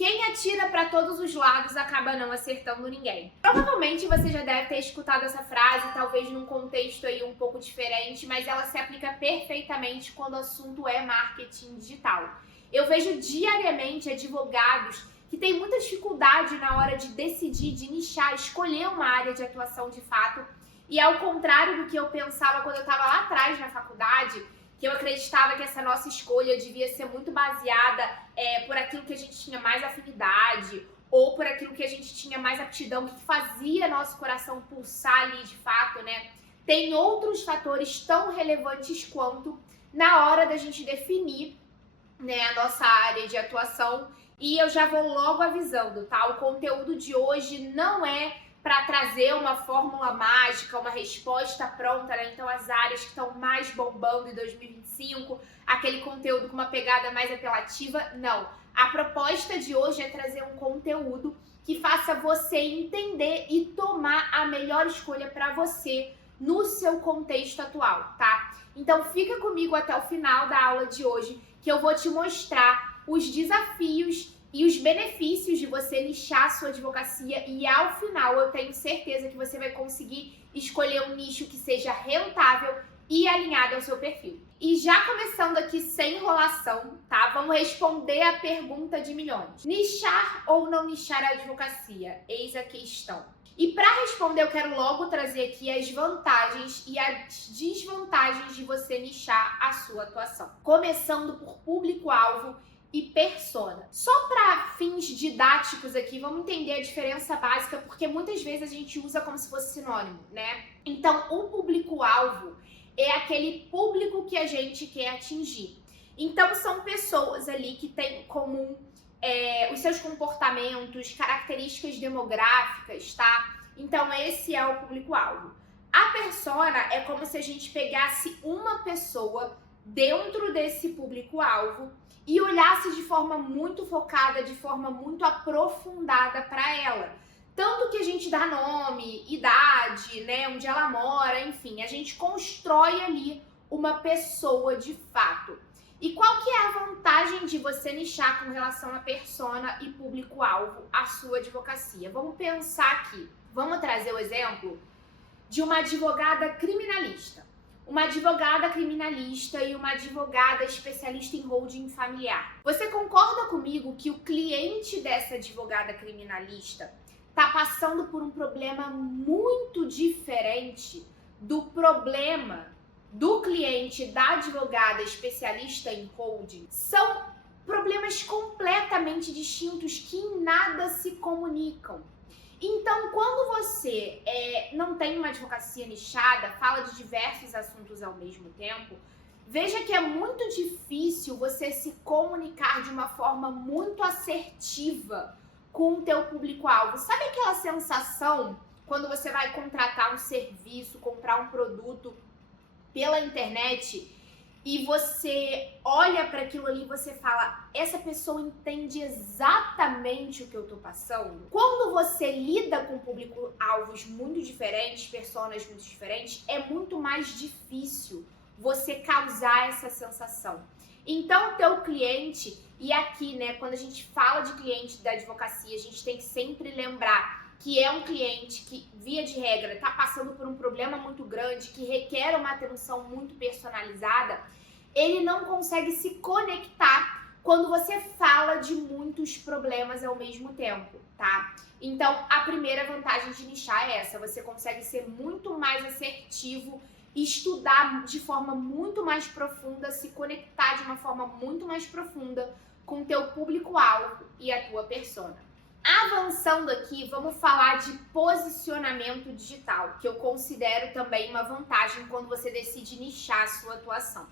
Quem atira para todos os lados acaba não acertando ninguém. Provavelmente você já deve ter escutado essa frase, talvez num contexto aí um pouco diferente, mas ela se aplica perfeitamente quando o assunto é marketing digital. Eu vejo diariamente advogados que têm muita dificuldade na hora de decidir, de nichar, escolher uma área de atuação de fato. E ao contrário do que eu pensava quando eu estava lá atrás na faculdade, que eu acreditava que essa nossa escolha devia ser muito baseada por aquilo que a gente tinha mais afinidade ou por aquilo que a gente tinha mais aptidão, que fazia nosso coração pulsar ali de fato, né? Tem outros fatores tão relevantes quanto na hora da gente definir, né, a nossa área de atuação. E eu já vou logo avisando, tá? O conteúdo de hoje não é para trazer uma fórmula mágica, uma resposta pronta, né? Então as áreas que estão mais bombando em 2025, aquele conteúdo com uma pegada mais apelativa, não. A proposta de hoje é trazer um conteúdo que faça você entender e tomar a melhor escolha para você no seu contexto atual, tá? Então fica comigo até o final da aula de hoje, que eu vou te mostrar os desafios e os benefícios de você nichar a sua advocacia, e ao final eu tenho certeza que você vai conseguir escolher um nicho que seja rentável e alinhado ao seu perfil. E já começando aqui sem enrolação, tá? Vamos responder a pergunta de milhões. Nichar ou não nichar a advocacia? Eis a questão. E para responder, eu quero logo trazer aqui as vantagens e as desvantagens de você nichar a sua atuação. Começando por público-alvo e persona. Só para fins didáticos aqui, vamos entender a diferença básica, porque muitas vezes a gente usa como se fosse sinônimo, né? Então, o público-alvo é aquele público que a gente quer atingir. Então, são pessoas ali que têm em comum os seus comportamentos, características demográficas, tá? Então, esse é o público-alvo. A persona é como se a gente pegasse uma pessoa dentro desse público-alvo e olhasse de forma muito focada, de forma muito aprofundada para ela. Tanto que a gente dá nome, idade, né, onde ela mora, enfim, a gente constrói ali uma pessoa de fato. E qual que é a vantagem de você nichar com relação a persona e público-alvo, a sua advocacia? Vamos pensar aqui. Vamos trazer o exemplo de uma advogada criminalista. Uma advogada criminalista e uma advogada especialista em holding familiar. Você concorda comigo que o cliente dessa advogada criminalista está passando por um problema muito diferente do problema do cliente da advogada especialista em holding? São problemas completamente distintos que em nada se comunicam. Então, quando você não tem uma advocacia nichada, fala de diversos assuntos ao mesmo tempo, veja que é muito difícil você se comunicar de uma forma muito assertiva com o teu público-alvo. Sabe aquela sensação quando você vai contratar um serviço, comprar um produto pela internet e você olha para aquilo ali e você fala, essa pessoa entende exatamente o que eu tô passando? Quando você lida com público-alvos muito diferentes, personas muito diferentes, é muito mais difícil você causar essa sensação. Então, o teu cliente, e aqui, né, quando a gente fala de cliente da advocacia, a gente tem que sempre lembrar que é um cliente que, via de regra, está passando por um problema muito grande, que requer uma atenção muito personalizada, ele não consegue se conectar quando você fala de muitos problemas ao mesmo tempo, tá? Então, a primeira vantagem de nichar é essa, você consegue ser muito mais assertivo, estudar de forma muito mais profunda, se conectar de uma forma muito mais profunda com o teu público-alvo e a tua persona. Avançando aqui, vamos falar de posicionamento digital, que eu considero também uma vantagem quando você decide nichar a sua atuação.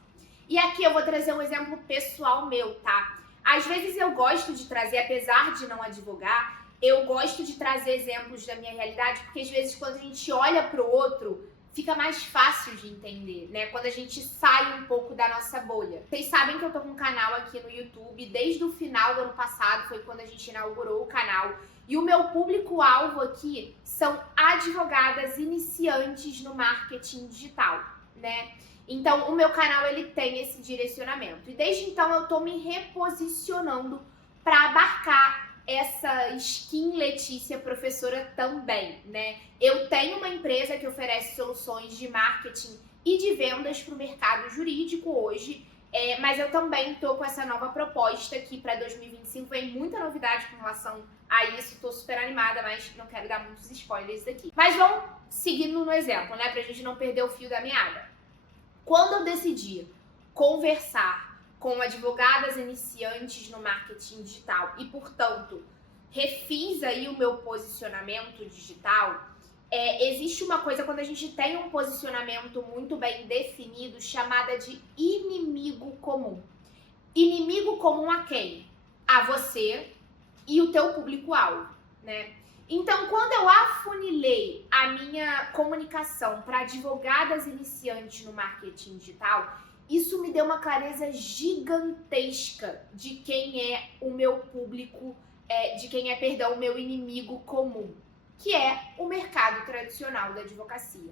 E aqui eu vou trazer um exemplo pessoal meu, tá? Às vezes eu gosto de trazer, apesar de não advogar, eu gosto de trazer exemplos da minha realidade, porque às vezes quando a gente olha para o outro, fica mais fácil de entender, né? Quando a gente sai um pouco da nossa bolha. Vocês sabem que eu tô com um canal aqui no YouTube, desde o final do ano passado, foi quando a gente inaugurou o canal. E o meu público-alvo aqui são advogadas iniciantes no marketing digital, né? Então, o meu canal, ele tem esse direcionamento. E desde então, eu tô me reposicionando para abarcar Skin Letícia Professora também, né? Eu tenho uma empresa que oferece soluções de marketing e de vendas para o mercado jurídico hoje, mas eu também estou com essa nova proposta que para 2025 vem muita novidade com relação a isso. Estou super animada, mas não quero dar muitos spoilers aqui. Mas vamos seguindo no exemplo, né? Pra gente não perder o fio da meada. Quando eu decidi conversar com advogadas iniciantes no marketing digital e, portanto, refiz aí o meu posicionamento digital, existe uma coisa quando a gente tem um posicionamento muito bem definido chamada de inimigo comum. Inimigo comum a quem? A você e o teu público-alvo, né? Então, quando eu afunilei a minha comunicação para advogadas iniciantes no marketing digital, isso me deu uma clareza gigantesca de quem é o meu público, de quem é, o meu inimigo comum, que é o mercado tradicional da advocacia.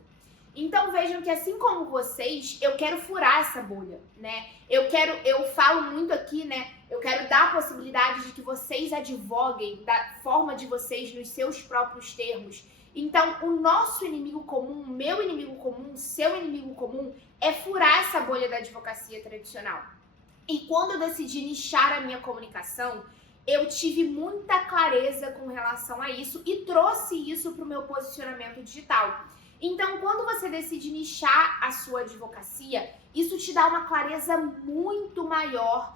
Então vejam que assim como vocês, eu quero furar essa bolha, né? Eu falo muito aqui, né? Eu quero dar a possibilidade de que vocês advoguem da forma de vocês, nos seus próprios termos. Então, o nosso inimigo comum, meu inimigo comum, seu inimigo comum, é furar essa bolha da advocacia tradicional. E quando eu decidi nichar a minha comunicação, eu tive muita clareza com relação a isso e trouxe isso para o meu posicionamento digital. Então, quando você decide nichar a sua advocacia, isso te dá uma clareza muito maior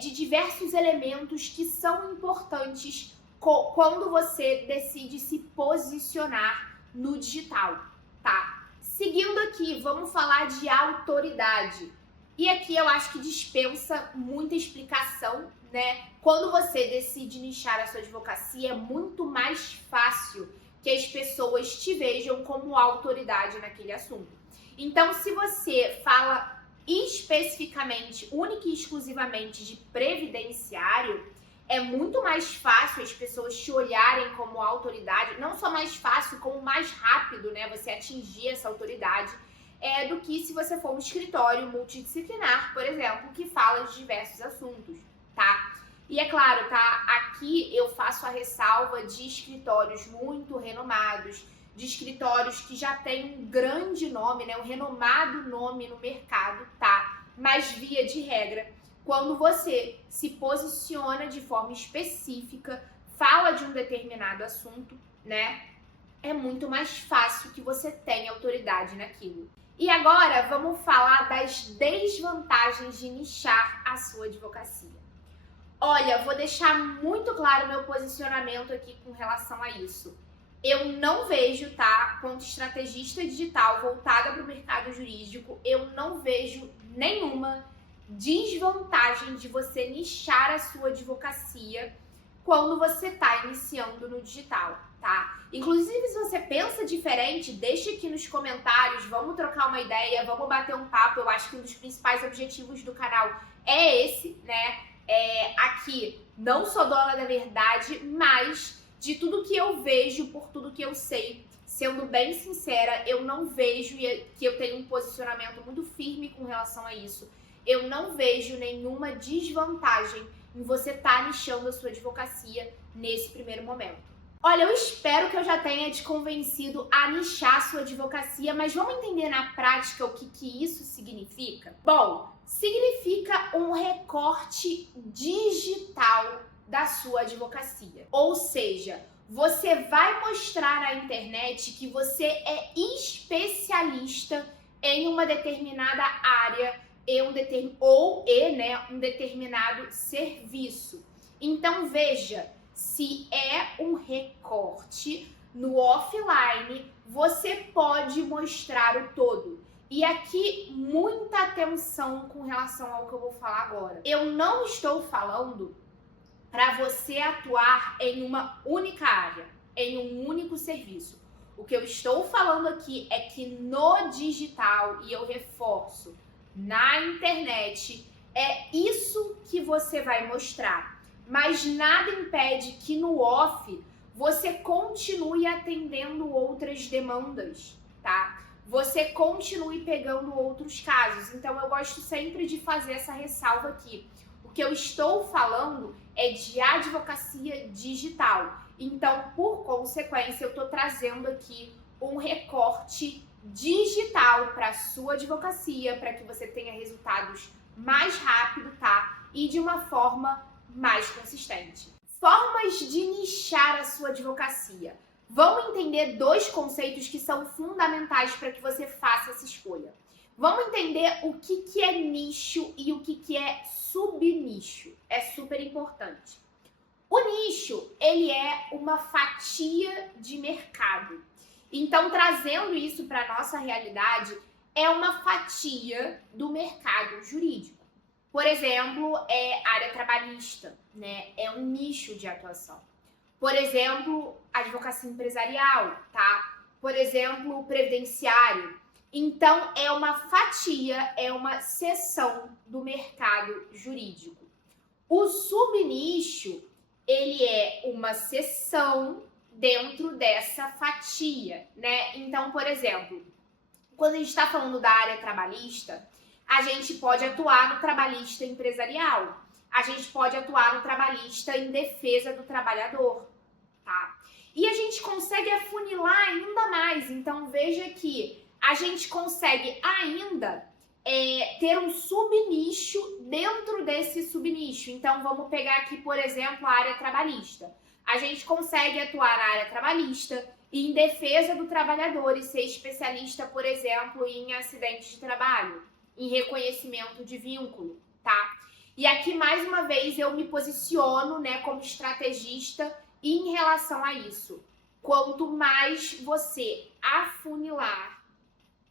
de diversos elementos que são importantes quando você decide se posicionar no digital, tá? Seguindo aqui, vamos falar de autoridade. E aqui eu acho que dispensa muita explicação, né? Quando você decide nichar a sua advocacia, é muito mais fácil que as pessoas te vejam como autoridade naquele assunto. Então, se você fala especificamente, única e exclusivamente de previdenciário, é muito mais fácil as pessoas te olharem como autoridade, não só mais fácil, como mais rápido, né, você atingir essa autoridade, do que se você for um escritório multidisciplinar, por exemplo, que fala de diversos assuntos, tá? E é claro, tá? Aqui eu faço a ressalva de escritórios muito renomados, de escritórios que já têm um grande nome, né? Um renomado nome no mercado, tá? Mas via de regra, quando você se posiciona de forma específica, fala de um determinado assunto, né? É muito mais fácil que você tenha autoridade naquilo. E agora vamos falar das desvantagens de nichar a sua advocacia. Olha, vou deixar muito claro o meu posicionamento aqui com relação a isso. Eu não vejo, tá, quanto estrategista digital voltada para o mercado jurídico, eu não vejo nenhuma desvantagem de você nichar a sua advocacia quando você está iniciando no digital, tá? Inclusive, se você pensa diferente, deixa aqui nos comentários, vamos trocar uma ideia, vamos bater um papo. Eu acho que um dos principais objetivos do canal é esse, né? Aqui, não sou dona da verdade, mas de tudo que eu vejo, por tudo que eu sei, sendo bem sincera, eu não vejo que eu tenho um posicionamento muito firme com relação a isso. Eu não vejo nenhuma desvantagem em você estar nichando a sua advocacia nesse primeiro momento. Olha, eu espero que eu já tenha te convencido a nichar a sua advocacia, mas vamos entender na prática o que isso significa? Bom, significa um recorte digital da sua advocacia. Ou seja, você vai mostrar na internet que você é especialista em uma determinada área um determinado serviço. Então veja, se é um recorte no offline, você pode mostrar o todo. E aqui, muita atenção com relação ao que eu vou falar agora. Eu não estou falando para você atuar em uma única área, em um único serviço. O que eu estou falando aqui é que no digital, e eu reforço, na internet, é isso que você vai mostrar. Mas nada impede que no off você continue atendendo outras demandas, tá? Você continue pegando outros casos. Então eu gosto sempre de fazer essa ressalva aqui. O que eu estou falando é de advocacia digital. Então, por consequência, eu estou trazendo aqui um recorte digital para a sua advocacia, para que você tenha resultados mais rápido, tá? E de uma forma mais consistente. Formas de nichar a sua advocacia. Vamos entender dois conceitos que são fundamentais para que você faça essa escolha. Vamos entender o que é nicho e o que é subnicho. É super importante. O nicho, ele é uma fatia de mercado. Então, trazendo isso para a nossa realidade, é uma fatia do mercado jurídico. Por exemplo, área trabalhista, né? É um nicho de atuação. Por exemplo, advocacia empresarial, tá? Por exemplo, previdenciário. Então, é uma fatia, é uma seção do mercado jurídico. O subnicho, ele é uma seção dentro dessa fatia, né? Então, por exemplo, quando a gente está falando da área trabalhista, a gente pode atuar no trabalhista empresarial, a gente pode atuar no trabalhista em defesa do trabalhador, tá? E a gente consegue afunilar ainda mais. Então, veja que a gente consegue ainda ter um subnicho dentro desse subnicho. Então, vamos pegar aqui, por exemplo, a área trabalhista. A gente consegue atuar na área trabalhista e em defesa do trabalhador e ser especialista, por exemplo, em acidentes de trabalho, em reconhecimento de vínculo, tá? E aqui, mais uma vez, eu me posiciono, né, como estrategista em relação a isso. Quanto mais você afunilar,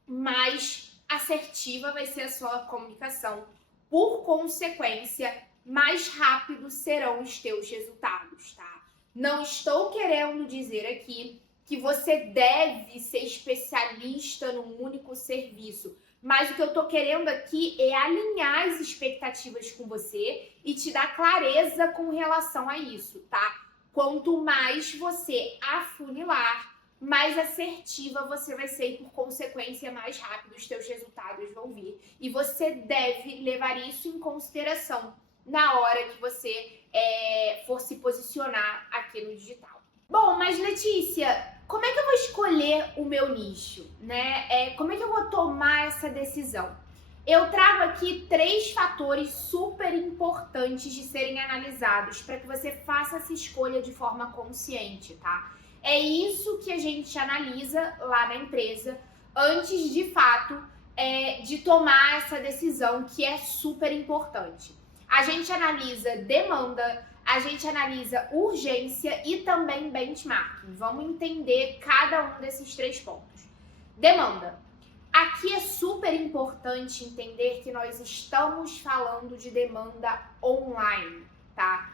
mais assertiva vai ser a sua comunicação. Por consequência, mais rápido serão os teus resultados, tá? Não estou querendo dizer aqui que você deve ser especialista num único serviço, mas o que eu tô querendo aqui é alinhar as expectativas com você e te dar clareza com relação a isso, tá? Quanto mais você afunilar, mais assertiva você vai ser e, por consequência, mais rápido os teus resultados vão vir. E você deve levar isso em consideração na hora que você for se posicionar aqui no digital. Bom, mas Letícia, como é que eu vou escolher o meu nicho, né? Como é que eu vou tomar essa decisão? Eu trago aqui 3 fatores super importantes de serem analisados para que você faça essa escolha de forma consciente, tá? É isso que a gente analisa lá na empresa antes, de fato, de tomar essa decisão, que é super importante. A gente analisa demanda, a gente analisa urgência e também benchmarking. Vamos entender cada um desses 3 pontos. Demanda. Aqui é super importante entender que nós estamos falando de demanda online, tá?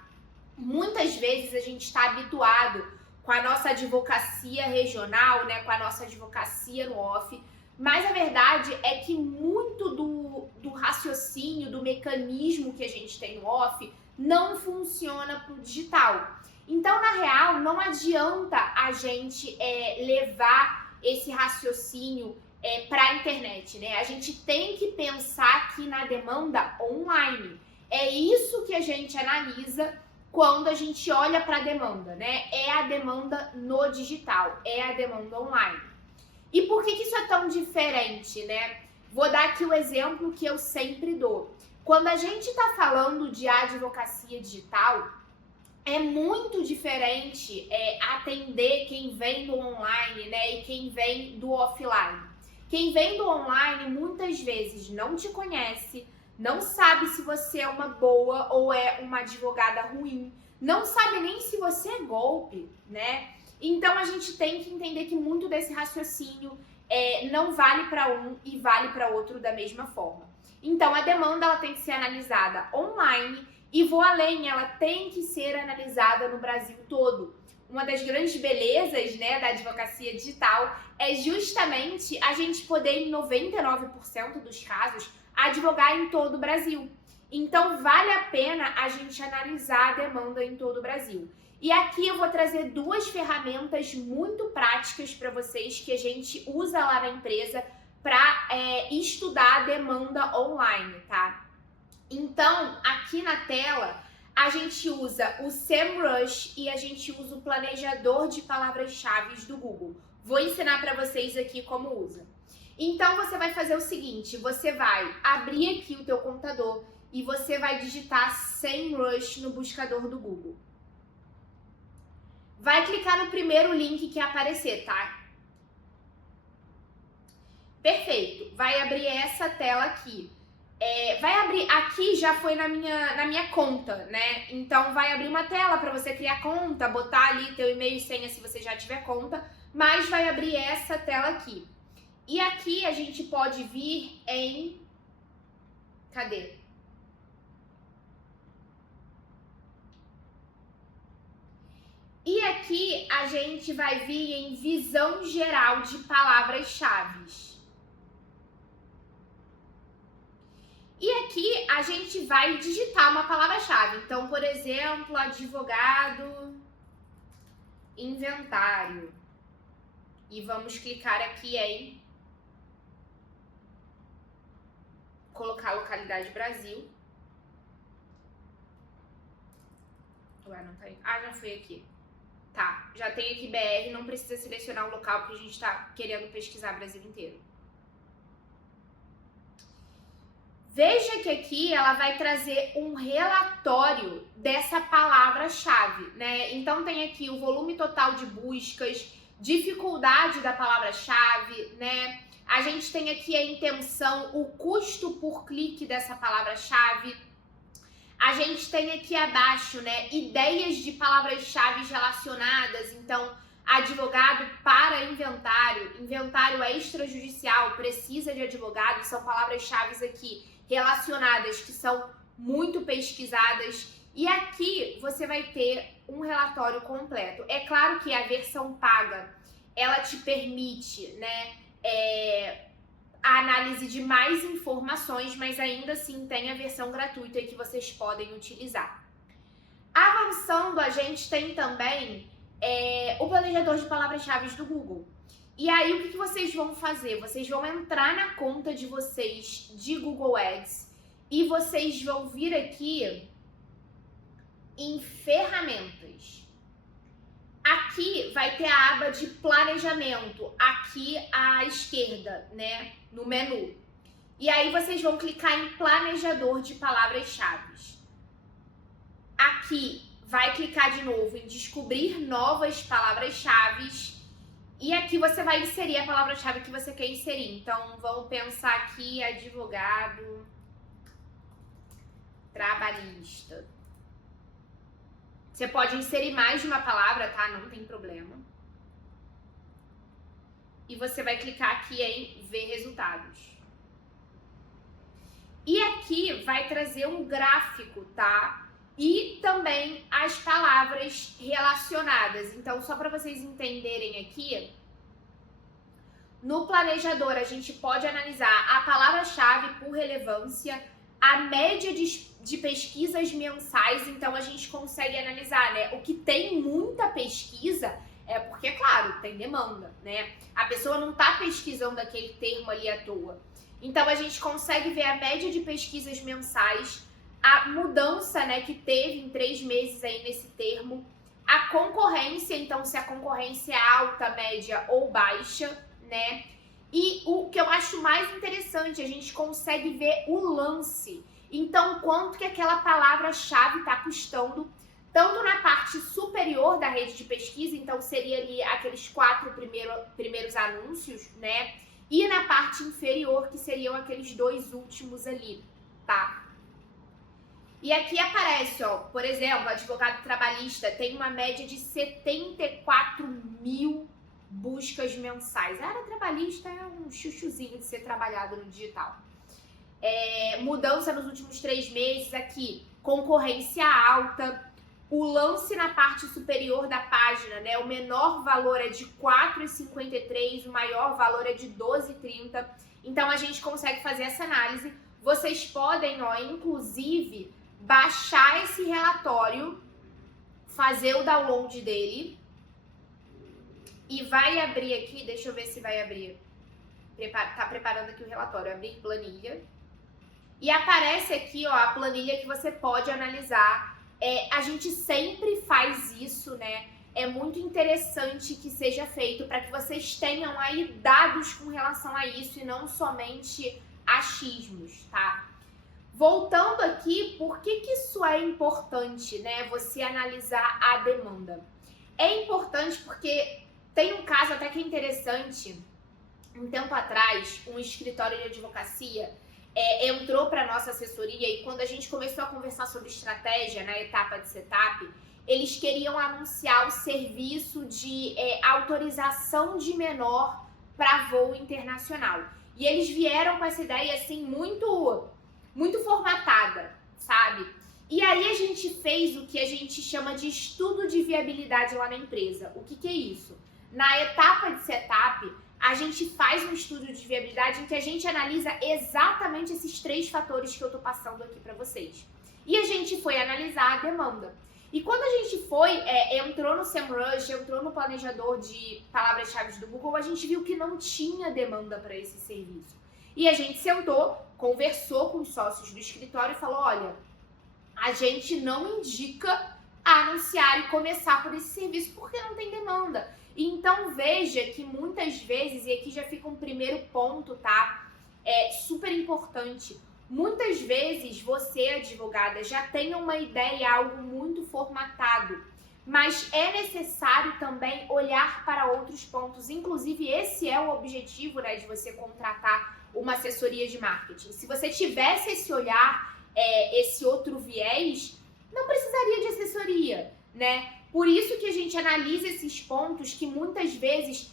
Muitas vezes a gente está habituado com a nossa advocacia regional, né, com a nossa advocacia no off, mas a verdade é que muito do raciocínio, do mecanismo que a gente tem no off, não funciona para o digital. Então, na real, não adianta a gente levar esse raciocínio para a internet, né? A gente tem que pensar aqui na demanda online. É isso que a gente analisa quando a gente olha para a demanda, né? É a demanda no digital, é a demanda online. E por que isso é tão diferente, né? Vou dar aqui o exemplo que eu sempre dou. Quando a gente está falando de advocacia digital, é muito diferente atender quem vem do online, né? E quem vem do offline. Quem vem do online muitas vezes não te conhece, não sabe se você é uma boa ou é uma advogada ruim, não sabe nem se você é golpe, né? Então a gente tem que entender que muito desse raciocínio não vale para um e vale para outro da mesma forma. Então a demanda ela tem que ser analisada online e vou além, ela tem que ser analisada no Brasil todo. Uma das grandes belezas, né, da advocacia digital é justamente a gente poder, em 99% dos casos, advogar em todo o Brasil. Então, vale a pena a gente analisar a demanda em todo o Brasil. E aqui eu vou trazer 2 ferramentas muito práticas para vocês que a gente usa lá na empresa para estudar a demanda online, tá? Então, aqui na tela, A gente usa o SEMrush e a gente usa o planejador de palavras-chave do Google. Vou ensinar para vocês aqui como usa. Então, você vai fazer o seguinte, você vai abrir aqui o teu computador e você vai digitar SEMrush no buscador do Google. Vai clicar no primeiro link que aparecer, tá? Perfeito. Vai abrir essa tela aqui. Vai abrir, aqui já foi na minha conta, né? Então, vai abrir uma tela para você criar conta, botar ali teu e-mail e senha se você já tiver conta, mas vai abrir essa tela aqui. E aqui a gente pode vir em... Cadê? E aqui a gente vai vir em visão geral de palavras-chave. E aqui a gente vai digitar uma palavra-chave. Então, por exemplo, advogado, inventário. E vamos clicar aqui em colocar localidade Brasil. Ué, não tá aí. Ah, já foi aqui. Tá, já tem aqui BR, não precisa selecionar o local porque a gente tá querendo pesquisar Brasil inteiro. Veja que aqui ela vai trazer um relatório dessa palavra-chave, né? Então tem aqui o volume total de buscas, dificuldade da palavra-chave, né? A gente tem aqui a intenção, o custo por clique dessa palavra-chave. A gente tem aqui abaixo, né, ideias de palavras-chave relacionadas. Então, advogado para inventário, inventário extrajudicial, precisa de advogado, são palavras-chave aqui relacionadas que são muito pesquisadas. E aqui você vai ter um relatório completo. É claro que a versão paga, ela te permite, né, a análise de mais informações, mas ainda assim tem a versão gratuita que vocês podem utilizar. Avançando, a gente tem também o planejador de palavras-chave do Google. E aí, o que vocês vão fazer? Vocês vão entrar na conta de vocês de Google Ads e vocês vão vir aqui em ferramentas. Aqui vai ter a aba de planejamento, aqui à esquerda, né, no menu. E aí vocês vão clicar em planejador de palavras-chave. Aqui vai clicar de novo em descobrir novas palavras-chave. E aqui você vai inserir a palavra-chave que você quer inserir. Então, vamos pensar aqui, advogado trabalhista. Você pode inserir mais de uma palavra, tá? Não tem problema. E você vai clicar aqui em ver resultados. E aqui vai trazer um gráfico, tá? E também as palavras relacionadas. Então, só para vocês entenderem aqui, no planejador a gente pode analisar a palavra-chave por relevância, a média de pesquisas mensais, então a gente consegue analisar, né? O que tem muita pesquisa é porque, claro, tem demanda, né? A pessoa não tá pesquisando aquele termo ali à toa. Então a gente consegue ver a média de pesquisas mensais, a mudança, né, que teve em 3 meses aí nesse termo, a concorrência, então se a concorrência é alta, média ou baixa, né? E o que eu acho mais interessante, a gente consegue ver o lance. Então, quanto que aquela palavra-chave está custando, tanto na parte superior da rede de pesquisa, então seria ali aqueles 4 primeiros anúncios, né? E na parte inferior, que seriam aqueles 2 últimos ali, tá? E aqui aparece, ó, por exemplo, advogado trabalhista tem uma média de 74 mil buscas mensais. A área trabalhista é um chuchuzinho de ser trabalhado no digital. Mudança nos últimos 3 meses aqui, concorrência alta, o lance na parte superior da página, né? O menor valor é de 4,53, o maior valor é de 12,30. Então a gente consegue fazer essa análise. Vocês podem, ó, inclusive, baixar esse relatório, fazer o download dele e vai abrir aqui, deixa eu ver se vai abrir. Tá preparando aqui o relatório, abrir planilha. E aparece aqui, ó, a planilha que você pode analisar A gente sempre faz isso, né? É muito interessante que seja feito para que vocês tenham aí dados com relação a isso e não somente achismos, tá? Voltando aqui, por que isso é importante, né? Você analisar a demanda. É importante porque tem um caso até que é interessante. Um tempo atrás, um escritório de advocacia entrou para nossa assessoria e quando a gente começou a conversar sobre estratégia na etapa de setup, eles queriam anunciar o serviço de autorização de menor para voo internacional. E eles vieram com essa ideia assim muito formatada, sabe? E aí a gente fez o que a gente chama de estudo de viabilidade lá na empresa. O que é isso? Na etapa de setup, a gente faz um estudo de viabilidade em que a gente analisa exatamente esses 3 fatores que eu tô passando aqui para vocês. E a gente foi analisar a demanda. E quando a gente entrou no SEMrush, entrou no planejador de palavras-chave do Google, a gente viu que não tinha demanda para esse serviço. E a gente sentou, conversou com os sócios do escritório e falou, olha, a gente não indica anunciar e começar por esse serviço porque não tem demanda. Então veja que muitas vezes, e aqui já fica um primeiro ponto, tá? É super importante. Muitas vezes você, advogada, já tem uma ideia, algo muito formatado, mas é necessário também olhar para outros pontos. Inclusive, esse é o objetivo, né, de você contratar uma assessoria de marketing. Se você tivesse esse olhar, esse outro viés, não precisaria de assessoria, né? Por isso que a gente analisa esses pontos que muitas vezes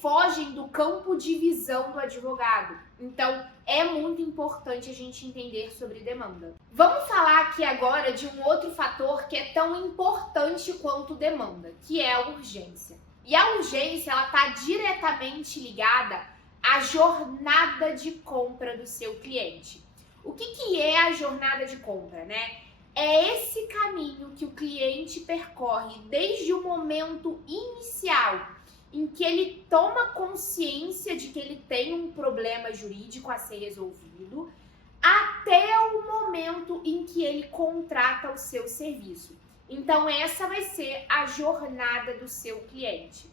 fogem do campo de visão do advogado. Então, é muito importante a gente entender sobre demanda. Vamos falar aqui agora de um outro fator que é tão importante quanto demanda, que é a urgência. E a urgência, ela está diretamente ligada à jornada de compra do seu cliente. O que é a jornada de compra, né? É esse caminho que o cliente percorre desde o momento inicial em que ele toma consciência de que ele tem um problema jurídico a ser resolvido, até o momento em que ele contrata o seu serviço. Então, essa vai ser a jornada do seu cliente.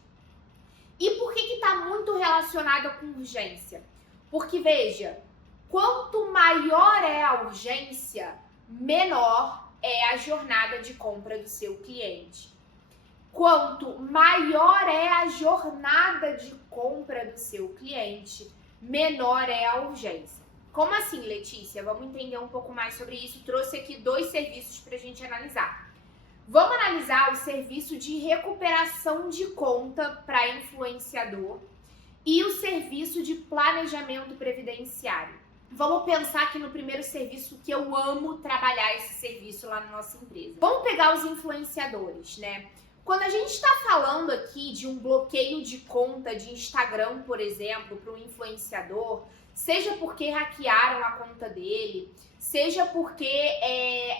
E por que está muito relacionada com urgência? Porque, veja, quanto maior é a urgência, menor é a jornada de compra do seu cliente. Quanto maior é a jornada de compra do seu cliente, menor é a urgência. Como assim, Letícia? Vamos entender um pouco mais sobre isso. Trouxe aqui 2 serviços para a gente analisar. Vamos analisar o serviço de recuperação de conta para influenciador e o serviço de planejamento previdenciário. Vamos pensar aqui no primeiro serviço, que eu amo trabalhar esse serviço lá na nossa empresa. Vamos pegar os influenciadores, né? Quando a gente está falando aqui de um bloqueio de conta de Instagram, por exemplo, para um influenciador, seja porque hackearam a conta dele, seja porque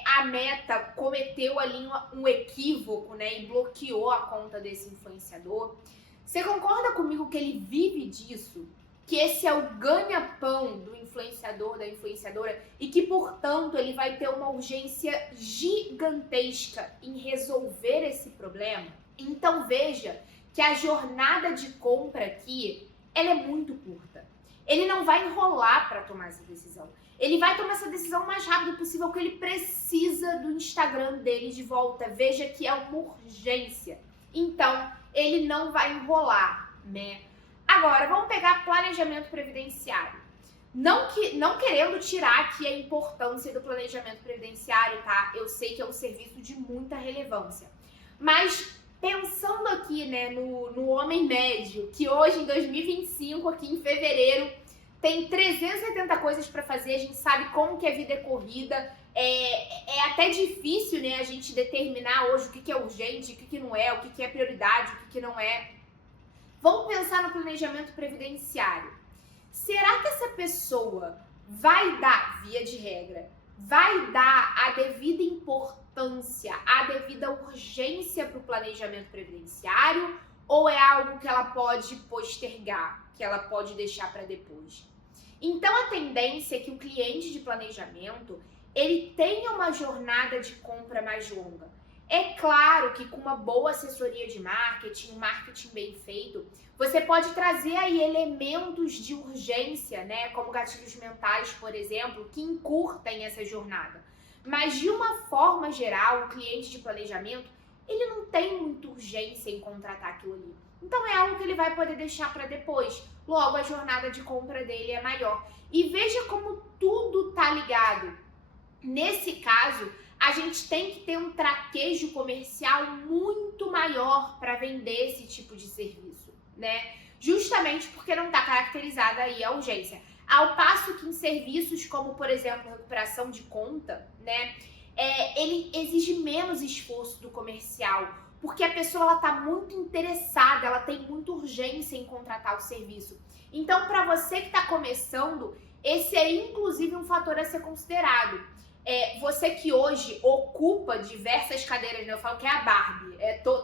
a Meta cometeu ali um equívoco, né, e bloqueou a conta desse influenciador, você concorda comigo que ele vive disso? Que esse é o ganha-pão do influenciador, da influenciadora, e que, portanto, ele vai ter uma urgência gigantesca em resolver esse problema? Então, veja que a jornada de compra aqui, ela é muito curta. Ele não vai enrolar para tomar essa decisão. Ele vai tomar essa decisão o mais rápido possível, porque ele precisa do Instagram dele de volta. Veja que é uma urgência. Então, ele não vai enrolar, né? Agora, vamos pegar planejamento previdenciário. Não querendo tirar aqui a importância do planejamento previdenciário, tá? Eu sei que é um serviço de muita relevância. Mas pensando aqui, né, no homem médio, que hoje, em 2025, aqui em fevereiro, tem 370 coisas para fazer, a gente sabe como que a vida é corrida. É até difícil, né, a gente determinar hoje o que é urgente, o que não é, o que é prioridade, o que não é. Vamos pensar no planejamento previdenciário. Será que essa pessoa vai dar, via de regra, vai dar a devida importância, a devida urgência para o planejamento previdenciário, ou é algo que ela pode postergar, que ela pode deixar para depois? Então, a tendência é que o cliente de planejamento, ele tenha uma jornada de compra mais longa. É claro que com uma boa assessoria de marketing, um marketing bem feito, você pode trazer aí elementos de urgência, né, como gatilhos mentais, por exemplo, que encurtem essa jornada. Mas de uma forma geral, o cliente de planejamento, ele não tem muita urgência em contratar aquilo ali. Então é algo que ele vai poder deixar para depois. Logo, a jornada de compra dele é maior. E veja como tudo tá ligado. Nesse caso, a gente tem que ter um traquejo comercial muito maior para vender esse tipo de serviço, né? Justamente porque não está caracterizada aí a urgência. Ao passo que em serviços como, por exemplo, recuperação de conta, né? Ele exige menos esforço do comercial, porque a pessoa está muito interessada, ela tem muita urgência em contratar o serviço. Então, para você que está começando, esse é inclusive um fator a ser considerado. Você que hoje ocupa diversas cadeiras, né? Eu falo que é a Barbie,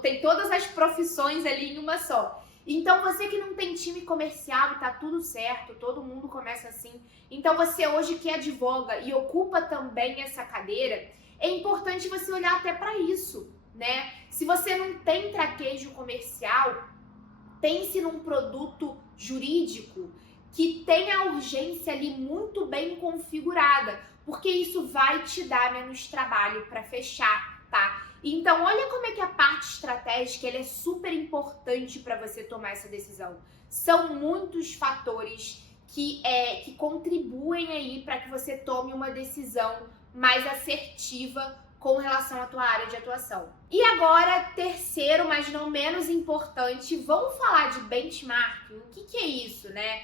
tem todas as profissões ali em uma só. Então, você que não tem time comercial e tá tudo certo, todo mundo começa assim. Então, você hoje que advoga e ocupa também essa cadeira, é importante você olhar até para isso, né? Se você não tem traquejo comercial, pense num produto jurídico que tenha a urgência ali muito bem configurada, porque isso vai te dar menos trabalho para fechar, tá? Então, olha como é que a parte estratégica ela é super importante para você tomar essa decisão. São muitos fatores que contribuem aí para que você tome uma decisão mais assertiva com relação à tua área de atuação. E agora, terceiro, mas não menos importante, vamos falar de benchmarking. O que é isso, né?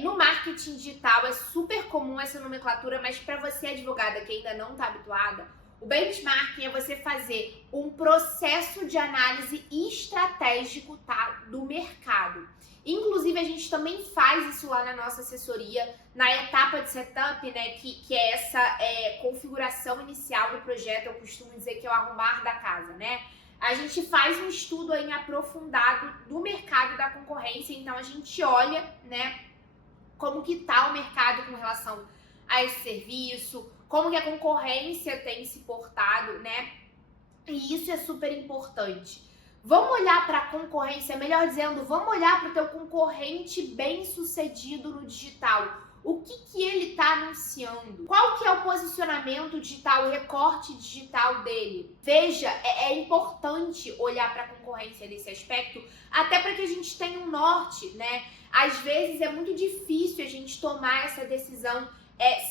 No marketing digital é super comum essa nomenclatura, mas para você advogada que ainda não está habituada, o benchmarking é você fazer um processo de análise estratégico, tá, do mercado. Inclusive, a gente também faz isso lá na nossa assessoria, na etapa de setup, né, que é essa configuração inicial do projeto. Eu costumo dizer que é o arrumar da casa, né? A gente faz um estudo aí aprofundado do mercado e da concorrência, então a gente olha, né, como que tá o mercado com relação a esse serviço, como que a concorrência tem se portado, né? E isso é super importante. Vamos olhar para a concorrência, melhor dizendo, vamos olhar para o teu concorrente bem-sucedido no digital. O que ele está anunciando? Qual que é o posicionamento digital, o recorte digital dele? Veja, é importante olhar para a concorrência nesse aspecto, até para que a gente tenha um norte, né? Às vezes é muito difícil a gente tomar essa decisão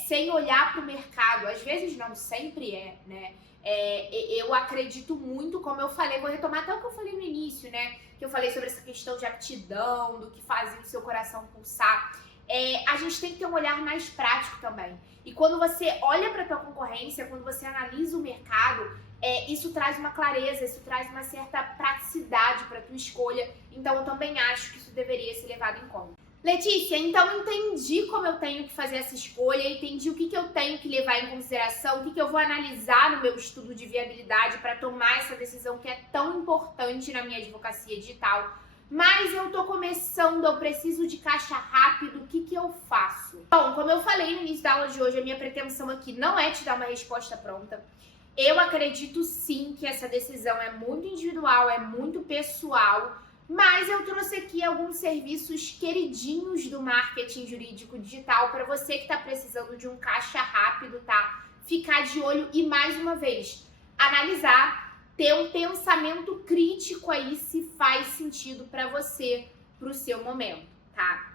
sem olhar para o mercado. Às vezes não, sempre né? Eu acredito muito, como eu falei, vou retomar até o que eu falei no início, né? Que eu falei sobre essa questão de aptidão, do que fazia o seu coração pulsar. A gente tem que ter um olhar mais prático também. E quando você olha para a tua concorrência, quando você analisa o mercado, isso traz uma clareza, isso traz uma certa praticidade para a tua escolha. Então, eu também acho que isso deveria ser levado em conta. Letícia, então entendi como eu tenho que fazer essa escolha, entendi o que eu tenho que levar em consideração, o que eu vou analisar no meu estudo de viabilidade para tomar essa decisão que é tão importante na minha advocacia digital. Mas eu tô começando, eu preciso de caixa rápido, o que eu faço? Bom, como eu falei no início da aula de hoje, a minha pretensão aqui não é te dar uma resposta pronta. Eu acredito sim que essa decisão é muito individual, é muito pessoal, mas eu trouxe aqui alguns serviços queridinhos do marketing jurídico digital para você que está precisando de um caixa rápido, tá? Ficar de olho e, mais uma vez, analisar, ter um pensamento crítico aí se faz sentido para você, para o seu momento, tá?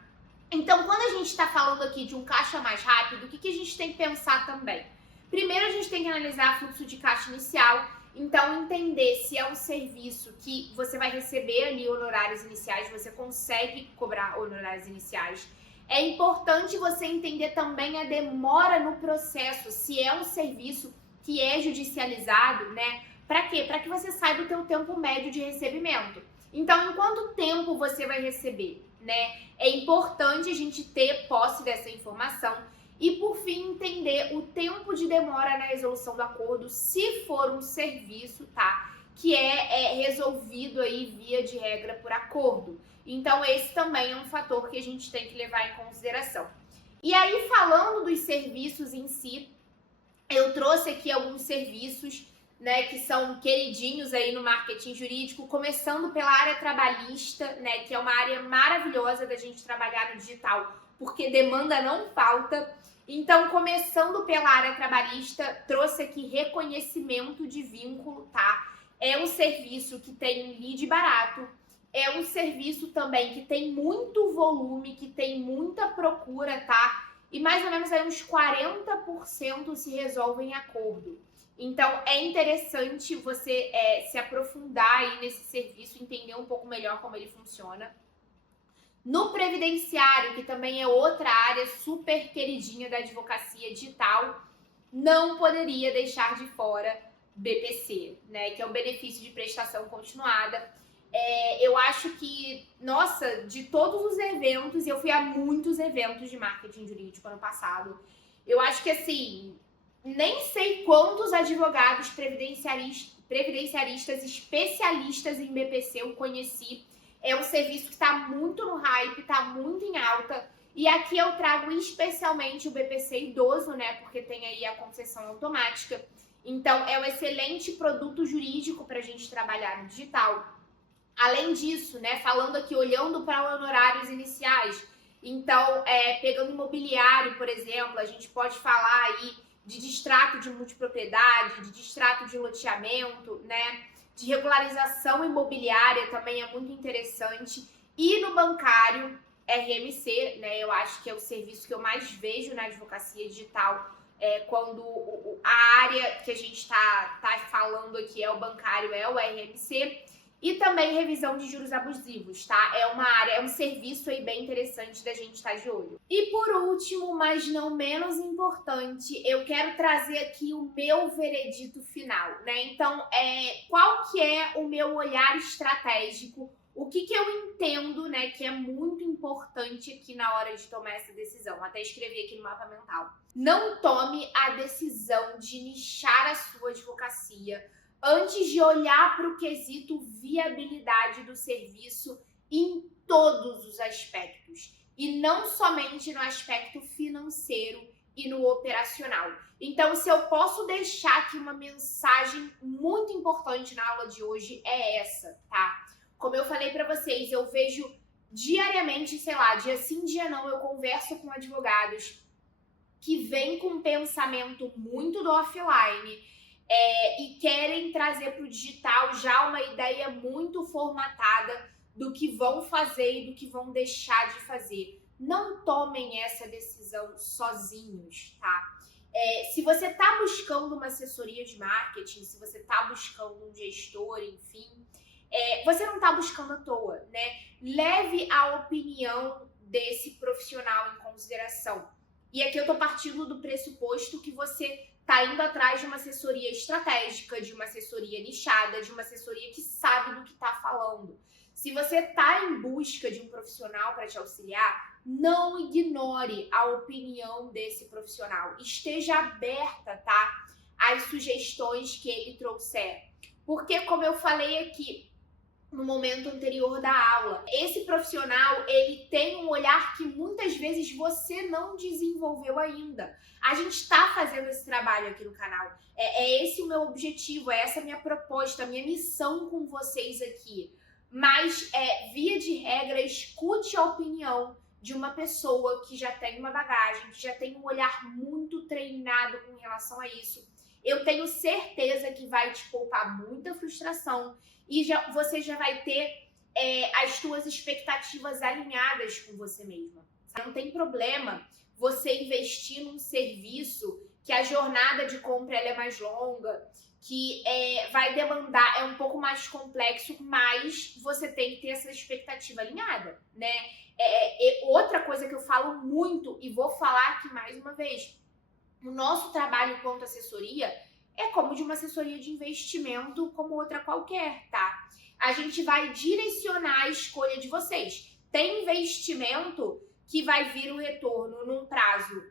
Então, quando a gente está falando aqui de um caixa mais rápido, o que a gente tem que pensar também? Primeiro, a gente tem que analisar fluxo de caixa inicial. Então, entender se é um serviço que você vai receber ali honorários iniciais, você consegue cobrar honorários iniciais. É importante você entender também a demora no processo, se é um serviço que é judicializado, né? Para quê? Para que você saiba o teu tempo médio de recebimento. Então, em quanto tempo você vai receber, né? É importante a gente ter posse dessa informação. E, por fim, entender o tempo de demora na resolução do acordo, se for um serviço, tá? Que é resolvido aí, via de regra, por acordo. Então, esse também é um fator que a gente tem que levar em consideração. E aí, falando dos serviços em si, eu trouxe aqui alguns serviços, né, que são queridinhos aí no marketing jurídico, começando pela área trabalhista, né, que é uma área maravilhosa da gente trabalhar no digital, porque demanda não falta. Então, começando pela área trabalhista, trouxe aqui reconhecimento de vínculo, tá? É um serviço que tem lead barato, é um serviço também que tem muito volume, que tem muita procura, tá? E mais ou menos aí uns 40% se resolve em acordo. Então, é interessante você se aprofundar aí nesse serviço, entender um pouco melhor como ele funciona. No previdenciário, que também é outra área super queridinha da advocacia digital, não poderia deixar de fora BPC, né? Que é o benefício de prestação continuada. Eu acho que, nossa, de todos os eventos, eu fui a muitos eventos de marketing jurídico ano passado. Eu acho que, assim, nem sei quantos advogados previdenciaristas especialistas em BPC eu conheci. É um serviço que está muito no hype, está muito em alta. E aqui eu trago especialmente o BPC idoso, né? Porque tem aí a concessão automática. Então, é um excelente produto jurídico para a gente trabalhar no digital. Além disso, né, falando aqui, olhando para honorários iniciais, então, pegando imobiliário, por exemplo, a gente pode falar aí de distrato de multipropriedade, de distrato de loteamento, né, de regularização imobiliária também é muito interessante. E no bancário, RMC, né, eu acho que é o serviço que eu mais vejo na advocacia digital, quando a área que a gente está falando aqui é o bancário, é o RMC. E também revisão de juros abusivos, tá? É uma área, é um serviço aí bem interessante da gente estar de olho. E por último, mas não menos importante, eu quero trazer aqui o meu veredito final, né? Então, qual que é o meu olhar estratégico? O que eu entendo, né, que é muito importante aqui na hora de tomar essa decisão? Até escrevi aqui no mapa mental. Não tome a decisão de nichar a sua advocacia antes de olhar para o quesito viabilidade do serviço em todos os aspectos. E não somente no aspecto financeiro e no operacional. Então, se eu posso deixar aqui uma mensagem muito importante na aula de hoje, é essa, tá? Como eu falei para vocês, eu vejo diariamente, sei lá, dia sim, dia não, eu converso com advogados que vêm com um pensamento muito do offline, e querem trazer para o digital já uma ideia muito formatada do que vão fazer e do que vão deixar de fazer. Não tomem essa decisão sozinhos, tá? Se você está buscando uma assessoria de marketing, se você está buscando um gestor, enfim, você não está buscando à toa, né? Leve a opinião desse profissional em consideração. E aqui eu estou partindo do pressuposto que você está indo atrás de uma assessoria estratégica, de uma assessoria nichada, de uma assessoria que sabe do que está falando. Se você está em busca de um profissional para te auxiliar, não ignore a opinião desse profissional. Esteja aberta, tá, às sugestões que ele trouxer. Porque, como eu falei aqui no momento anterior da aula, esse profissional, ele tem um olhar que muitas vezes você não desenvolveu ainda. A gente está fazendo esse trabalho aqui no canal. É esse o meu objetivo, é essa a minha proposta, a minha missão com vocês aqui. Mas, via de regra, escute a opinião de uma pessoa que já tem uma bagagem, que já tem um olhar muito treinado com relação a isso. Eu tenho certeza que vai te poupar muita frustração e você já vai ter as suas expectativas alinhadas com você mesma. Não tem problema você investir num serviço que a jornada de compra ela é mais longa, que vai demandar, é um pouco mais complexo, mas você tem que ter essa expectativa alinhada, né? Outra coisa que eu falo muito e vou falar aqui mais uma vez, o nosso trabalho enquanto assessoria é como de uma assessoria de investimento como outra qualquer, tá? A gente vai direcionar a escolha de vocês. Tem investimento que vai vir o retorno num prazo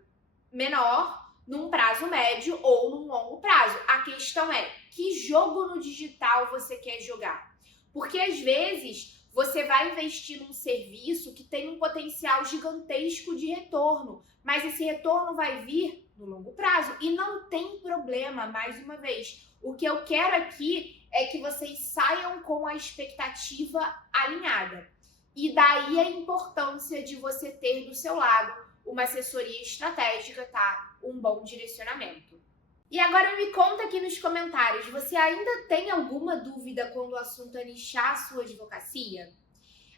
menor, num prazo médio ou num longo prazo. A questão é, que jogo no digital você quer jogar? Porque às vezes você vai investir num serviço que tem um potencial gigantesco de retorno, mas esse retorno vai vir no longo prazo. E não tem problema, mais uma vez. O que eu quero aqui é que vocês saiam com a expectativa alinhada. E daí a importância de você ter do seu lado uma assessoria estratégica, tá? Um bom direcionamento. E agora me conta aqui nos comentários, você ainda tem alguma dúvida quando o assunto é nichar a sua advocacia?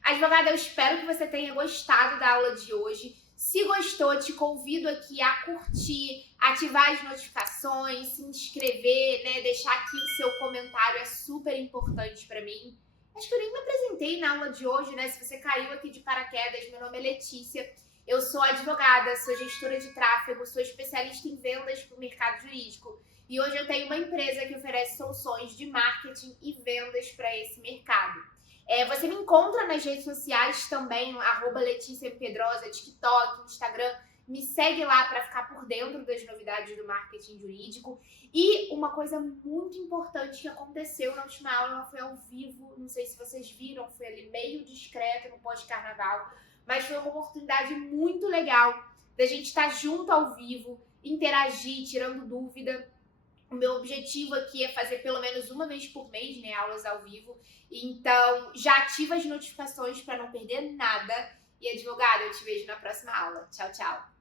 Advogada, eu espero que você tenha gostado da aula de hoje. Se gostou, te convido aqui a curtir, ativar as notificações, se inscrever, né? Deixar aqui o seu comentário, é super importante para mim. Acho que eu nem me apresentei na aula de hoje, né? Se você caiu aqui de paraquedas, meu nome é Letícia. Eu sou advogada, sou gestora de tráfego, sou especialista em vendas para o mercado jurídico. E hoje eu tenho uma empresa que oferece soluções de marketing e vendas para esse mercado. Você me encontra nas redes sociais também, @LeticiaPedrosa, TikTok, Instagram. Me segue lá para ficar por dentro das novidades do marketing jurídico. E uma coisa muito importante que aconteceu na última aula, ela foi ao vivo, não sei se vocês viram, foi ali meio discreto no pós-carnaval, mas foi uma oportunidade muito legal da gente estar junto ao vivo, interagir, tirando dúvida. O meu objetivo aqui é fazer pelo menos uma vez por mês, né, aulas ao vivo. Então, já ativa as notificações para não perder nada. E, advogada, eu te vejo na próxima aula. Tchau, tchau.